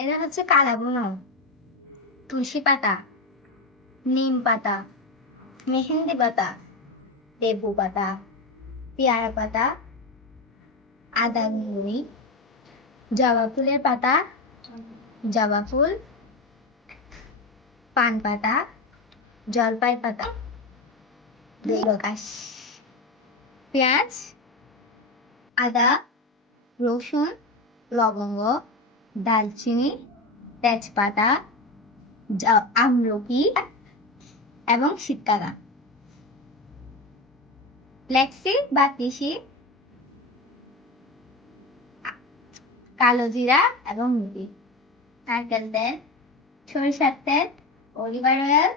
এটা হচ্ছে কালাবুনো, তুলসী পাতা, নিম পাতা, মেহেন্দি পাতা, লেবু পাতা, পেয়ারা পাতা, আদা গুঁড়ি, জবা ফুলের পাতা, জবা ফুল, পান পাতা, জলপাই পাতা, বেলগাছ, পেঁয়াজ, আদা, রসুন, লবঙ্গ, দালচিনি, তেজপাতা, আমলকি এবং শীতকানা, ফ্ল্যাক্সি বা তিসি, কালো জিরা এবং মুড়ি, নারকেল তেল, সরিষার তেল, অলিভ অয়েল,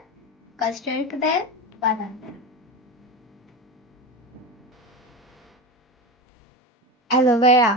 কাস্টার্ড তেল, বাদাম তেল, অ্যালোভেরা।